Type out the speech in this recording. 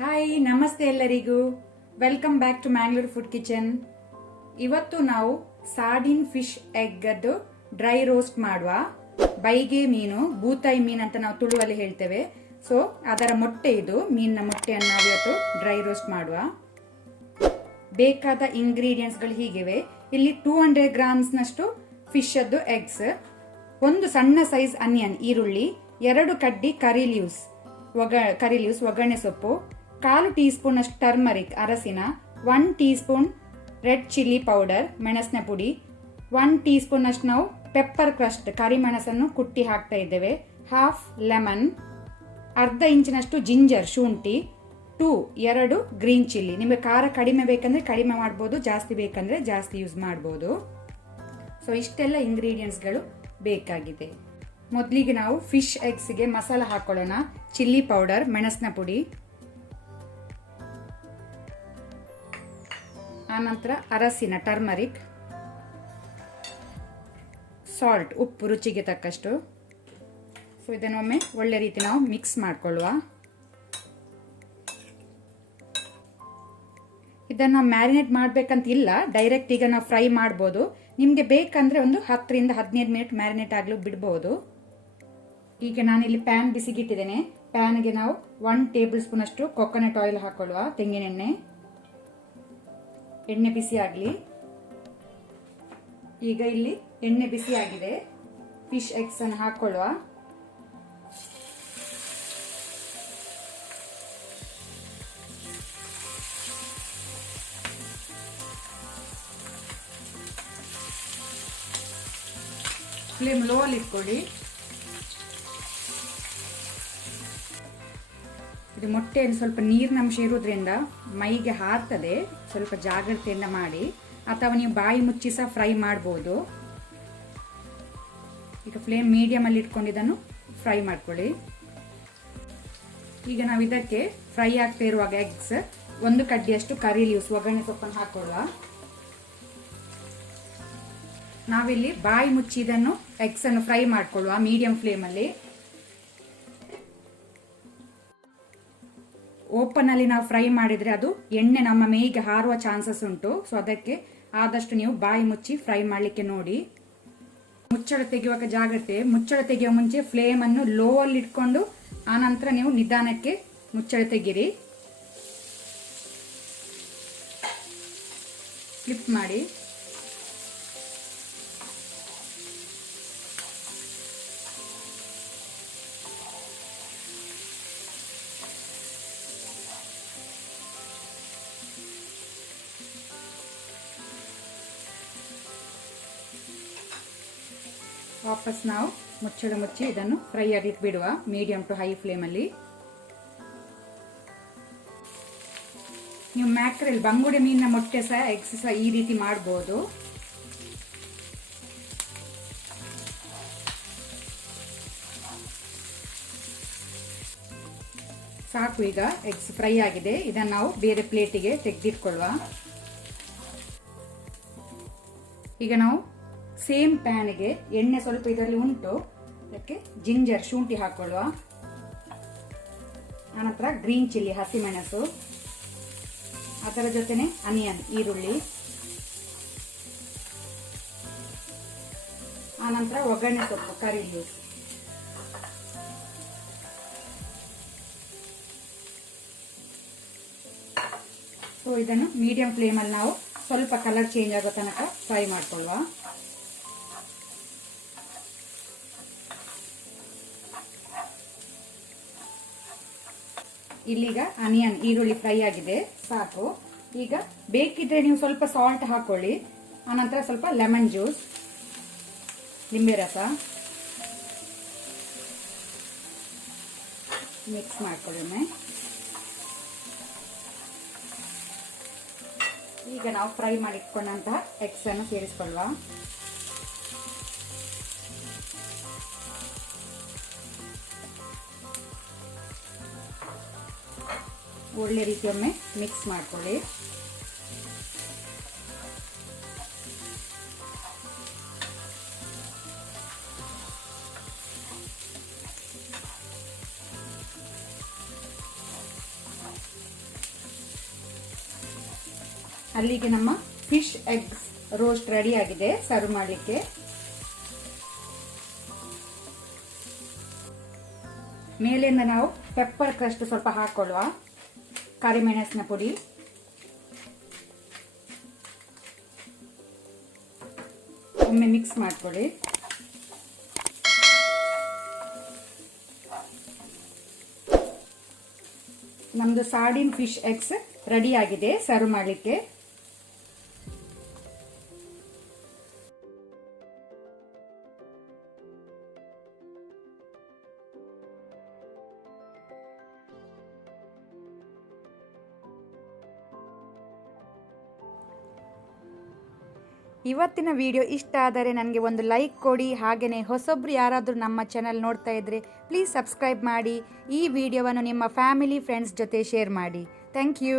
Hi, ನಮಸ್ತೆ ಎಲ್ಲರಿಗೂ. Welcome back to Mangalore food kitchen. ಇವತ್ತು ನಾವು ಸಾರ್ಡಿನ್ ಫಿಶ್ ಎಗ್ ಅದ್ದು ಡ್ರೈ ರೋಸ್ಟ್ ಮಾಡುವ. ಬೈಗೆ ಮೀನು, ಬೂತಾಯಿ ಮೀನು ಅಂತ ನಾವು ತುಳುವಲ್ಲಿ ಹೇಳ್ತೇವೆ. ಸೊ ಅದರ ಮೊಟ್ಟೆ ಇದು, ಮೀನಿನ ಮೊಟ್ಟೆಯನ್ನು ನಾವು ಇವತ್ತು ಡ್ರೈ ರೋಸ್ಟ್ ಮಾಡುವ. ಬೇಕಾದ ಇಂಗ್ರೀಡಿಯೆಂಟ್ಸ್ಗಳು ಹೀಗಿವೆ. ಇಲ್ಲಿ 200 ಗ್ರಾಮ್ಸ್ನಷ್ಟು ಫಿಶ್ ಅದ್ದು ಎಗ್ಸ್, ಒಂದು ಸಣ್ಣ ಸೈಜ್ ಅನಿಯನ್ ಈರುಳ್ಳಿ, 2 ಕಡ್ಡಿ ಕರಿ ಲೀವ್ಸ್ ಒಗ್ಗರಣೆ ಸೊಪ್ಪು, 1/4 ಟೀ ಸ್ಪೂನ್ ಅಷ್ಟು ಟರ್ಮರಿಕ್ ಅರಸಿನ, 1 tea spoon red chilli powder ಮೆಣಸಿನ ಪುಡಿ, 1 ಟೀ ಸ್ಪೂನ್ ಅಷ್ಟು ನಾವು ಪೆಪ್ಪರ್ ಕ್ರಸ್ಟ್ ಕರಿಮೆಣಸನ್ನು ಕುಟ್ಟಿ ಹಾಕ್ತಾ ಇದ್ದೇವೆ, ಹಾಫ್ ಲೆಮನ್, ಅರ್ಧ ಇಂಚಿನಷ್ಟು ಜಿಂಜರ್ ಶುಂಠಿ, 2 ಗ್ರೀನ್ ಚಿಲ್ಲಿ. ನಿಮಗೆ ಖಾರ ಕಡಿಮೆ ಬೇಕಂದ್ರೆ ಕಡಿಮೆ ಮಾಡ್ಬೋದು, ಜಾಸ್ತಿ ಬೇಕಂದ್ರೆ ಜಾಸ್ತಿ ಯೂಸ್ ಮಾಡ್ಬೋದು. ಸೊ ಇಷ್ಟೆಲ್ಲ ಇಂಗ್ರೀಡಿಯೆಂಟ್ಸ್ಗಳು ಬೇಕಾಗಿದೆ. ಮೊದಲಿಗೆ ನಾವು ಫಿಶ್ ಎಗ್ಸ್ಗೆ ಮಸಾಲ ಹಾಕೊಳ್ಳೋಣ. ಚಿಲ್ಲಿ ಪೌಡರ್ ಮೆಣಸಿನ ಪುಡಿ, ಆನಂತರ ಅರಸಿನ ಟರ್ಮರಿಕ್, ಸಾಲ್ಟ್ ಉಪ್ಪು ರುಚಿಗೆ ತಕ್ಕಷ್ಟು. ಸೊ ಇದನ್ನೊಮ್ಮೆ ಒಳ್ಳೆ ರೀತಿ ನಾವು ಮಿಕ್ಸ್ ಮಾಡ್ಕೊಳ್ಳುವ. ಇದನ್ನು ಮ್ಯಾರಿನೇಟ್ ಮಾಡ್ಬೇಕಂತ ಇಲ್ಲ, ಡೈರೆಕ್ಟ್ ಈಗ ನಾವು ಫ್ರೈ ಮಾಡ್ಬೋದು. ನಿಮಗೆ ಬೇಕಂದ್ರೆ ಒಂದು 10 ರಿಂದ 15 ಮಿನಿಟ್ ಮ್ಯಾರಿನೇಟ್ ಆಗಲು ಬಿಡ್ಬೋದು. ಈಗ ನಾನಿಲ್ಲಿ ಪ್ಯಾನ್ ಬಿಸಿಗಿಟ್ಟಿದ್ದೇನೆ. ಪ್ಯಾನ್ಗೆ ನಾವು 1 ಟೇಬಲ್ ಸ್ಪೂನ್ ಅಷ್ಟು ಕೊಕೊನಟ್ ಆಯಿಲ್ ಹಾಕೊಳ್ಳುವ, ತೆಂಗಿನೆಣ್ಣೆ. ಎಣ್ಣೆ ಬಿಸಿ ಆಗಲಿ. ಈಗ ಇಲ್ಲಿ ಎಣ್ಣೆ ಬಿಸಿ ಆಗಿದೆ. ಫಿಶ್ ಎಗ್ಸ್ ಅನ್ನು ಹಾಕೊಳ್ಳುವ. ಫ್ಲೇಮ್ ಲೋ ಅಲ್ಲಿ ಇಟ್ಕೊಳ್ಳಿ. ಇದು ಮೊಟ್ಟೆಯಲ್ಲಿ ಸ್ವಲ್ಪ ನೀರಿನಂಶ ಇರೋದ್ರಿಂದ ಮೈಗೆ ಹಾರ್ತದೆ, ಸ್ವಲ್ಪ ಜಾಗ್ರತೆಯಿಂದ ಮಾಡಿ. ಅಥವಾ ನೀವು ಬಾಯಿ ಮುಚ್ಚಿ ಸಹ ಫ್ರೈ ಮಾಡ್ಬೋದು. ಈಗ ಫ್ಲೇಮ್ ಮೀಡಿಯಂ ಅಲ್ಲಿ ಇಟ್ಕೊಂಡು ಇದನ್ನು ಫ್ರೈ ಮಾಡ್ಕೊಳ್ಳಿ. ಈಗ ನಾವು ಇದಕ್ಕೆ ಫ್ರೈ ಆಗ್ತಾ ಇರುವಾಗ ಎಗ್ಸ್ 1 ಕಡ್ಡಿಯಷ್ಟು ಕರಿ ಲೀವ್ಸ್ ಒಗ್ಗರಣೆ ಸೊಪ್ಪನ್ನು ಹಾಕೊಳ್ಳುವ. ನಾವಿಲ್ಲಿ ಬಾಯಿ ಮುಚ್ಚಿ ಇದನ್ನು ಎಗ್ಸ್ ಅನ್ನು ಫ್ರೈ ಮಾಡ್ಕೊಳ್ಳುವ ಮೀಡಿಯಂ ಫ್ಲೇಮ್ ಅಲ್ಲಿ. ಓಪನ್ ಅಲ್ಲಿ ನಾವು ಫ್ರೈ ಮಾಡಿದ್ರೆ ಅದು ಎಣ್ಣೆ ನಮ್ಮ ಮೈಗೆ ಹಾರುವ ಚಾನ್ಸಸ್ ಉಂಟು. ಸೊ ಅದಕ್ಕೆ ಆದಷ್ಟು ನೀವು ಬಾಯಿ ಮುಚ್ಚಿ ಫ್ರೈ ಮಾಡಲಿಕ್ಕೆ ನೋಡಿ. ಮುಚ್ಚಳ ತೆಗೆಯುವಾಗ ಜಾಗ್ರತೆ. ಮುಚ್ಚಳ ತೆಗೆಯುವ ಮುಂಚೆ ಫ್ಲೇಮ್ ಅನ್ನು ಲೋ ಅಲ್ಲಿ ಇಟ್ಕೊಂಡು ಆನಂತರ ನೀವು ನಿಧಾನಕ್ಕೆ ಮುಚ್ಚಳ ತೆಗೀರಿ. ಫ್ಲಿಪ್ ಮಾಡಿ. ವಾಪಸ್ ನಾವು ಮುಚ್ಚಳ ಮುಚ್ಚಿ ಇದನ್ನು ಫ್ರೈ ಆಗ್ಲಿಕ್ಕೆ ಬಿಡುವ ಮೀಡಿಯಂ ಟು ಹೈ ಫ್ಲೇಮ್ ಅಲ್ಲಿ. ನೀವು ಮ್ಯಾಕ್ರೆಲ್ ಬಂಗುಡೆ ಮೀನಿನ ಮೊಟ್ಟೆ ಸಹ ಎಗ್ಸ್ ಸಹ ಈ ರೀತಿ ಮಾಡಬಹುದು. ಸಾಕು, ಈಗ ಎಗ್ಸ್ ಫ್ರೈ ಆಗಿದೆ. ಇದನ್ನು ನಾವು ಬೇರೆ ಪ್ಲೇಟಿಗೆ ತೆಗೆದಿಟ್ಕೊಳ್ಳುವ. ಈಗ ನಾವು ಸೇಮ್ ಪ್ಯಾನ್ಗೆ ಎಣ್ಣೆ ಸ್ವಲ್ಪ ಇದರಲ್ಲಿ ಉಂಟು, ಅದಕ್ಕೆ ಜಿಂಜರ್ ಶುಂಠಿ ಹಾಕೊಳ್ಳುವ. ಆನಂತರ ಗ್ರೀನ್ ಚಿಲ್ಲಿ ಹಸಿಮೆಣಸು, ಅದರ ಜೊತೆನೆ ಅನಿಯನ್ ಈರುಳ್ಳಿ, ಆನಂತರ ಒಗ್ಗರಣೆ ಸೊಪ್ಪು ಕರಿ ಲೀವ್ಸ್. ಸೊ ಇದನ್ನು ಮೀಡಿಯಂ ಫ್ಲೇಮ್ ಅಲ್ಲಿ ನಾವು ಸ್ವಲ್ಪ ಕಲರ್ ಚೇಂಜ್ ಆಗೋ ತನಕ ಫ್ರೈ ಮಾಡ್ಕೊಳ್ಳುವ. ಇಲ್ಲಿಗ ಅನಿಯನ್ ಈರುಳ್ಳಿ ಫ್ರೈ ಆಗಿದೆ, ಸಾಕು. ಈಗ ಬೇಕಿದ್ರೆ ನೀವು ಸ್ವಲ್ಪ ಸಾಲ್ಟ್ ಹಾಕೊಳ್ಳಿ. ಆನಂತರ ಸ್ವಲ್ಪ ಲೆಮನ್ ಜ್ಯೂಸ್, ಲಿಂಬೆ ರಸ ಮಿಕ್ಸ್ ಮಾಡ್ಕೊಳ್ಳೋಣ. ಈಗ ನಾವು ಫ್ರೈ ಮಾಡಿಟ್ಕೊಂಡಂತಹ ಎಗ್ಸ್ ಅನ್ನು ಸೇರಿಸಿಕೊಳ್ಳುವ. ಒಳ್ಳೆ ರೀತಿಯೊಮ್ಮೆ ಮಿಕ್ಸ್ ಮಾಡ್ಕೊಳ್ಳಿ. ಅಲ್ಲಿಗೆ ನಮ್ಮ ಫಿಶ್ ಎಗ್ಸ್ ರೋಸ್ಟ್ ರೆಡಿ ಆಗಿದೆ ಸರ್ವ್ ಮಾಡಲಿಕ್ಕೆ. ಮೇಲಿಂದ ನಾವು ಪೆಪ್ಪರ್ ಕ್ರಸ್ಟ್ ಸ್ವಲ್ಪ ಹಾಕೊಳ್ಳುವ, ಕರಿಮೆಣಸಿನ ಪುಡಿ, ಒಮ್ಮೆ ಮಿಕ್ಸ್ ಮಾಡ್ಕೊಳ್ಳಿ. ನಮ್ದು ಸಾರ್ಡಿನ್ ಫಿಶ್ ಎಗ್ಸ್ ರೆಡಿ ಆಗಿದೆ ಸರ್ವ್ ಮಾಡಲಿಕ್ಕೆ. ಇವತ್ತಿನ ವಿಡಿಯೋ ಇಷ್ಟ ಆದರೆ ನನಗೆ ಒಂದು ಲೈಕ್ ಕೊಡಿ. ಹಾಗೆಯೇ ಹೊಸೊಬ್ರು ಯಾರಾದರೂ ನಮ್ಮ ಚಾನಲ್ ನೋಡ್ತಾ ಇದ್ದರೆ ಪ್ಲೀಸ್ ಸಬ್ಸ್ಕ್ರೈಬ್ ಮಾಡಿ. ಈ ವಿಡಿಯೋವನ್ನು ನಿಮ್ಮ ಫ್ಯಾಮಿಲಿ ಫ್ರೆಂಡ್ಸ್ ಜೊತೆ ಶೇರ್ ಮಾಡಿ. Thank you.